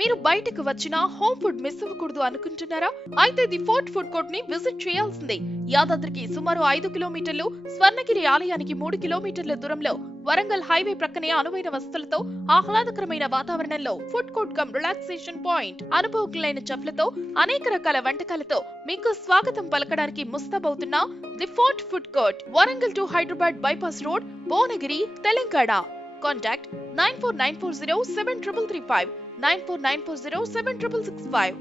మీరు బయటకు వచ్చిన హోమ్ ఫుడ్ మిస్ అవ్వకూడదు అనుకుంటున్నారా? అయితే ది ఫోర్ట్ ఫుడ్ కోర్ట్ ని విజిట్ చేయాల్సిందే. యాదాద్రికి సుమారు 5 కిలోమీటర్లు, స్వర్ణగిరి ఆలయానికి 3 కిలోమీటర్ల దూరంలో, వరంగల్ హైవే ప్రక్కనే అనువైన వసతులతో, ఆహ్లాదకరమైన వాతావరణంలో food court cum relaxation point, అనుభవజ్ఞులైన చెఫ్లతో, అనేక రకాల వంటకాలతో మీకు స్వాగతం పలకడానికి ముస్తాబవుతున్న the fort food court, Warangal to Hyderabad bypass road, Bhuvanagiri, Telangana. Contact 94940 7335, 94940 7665.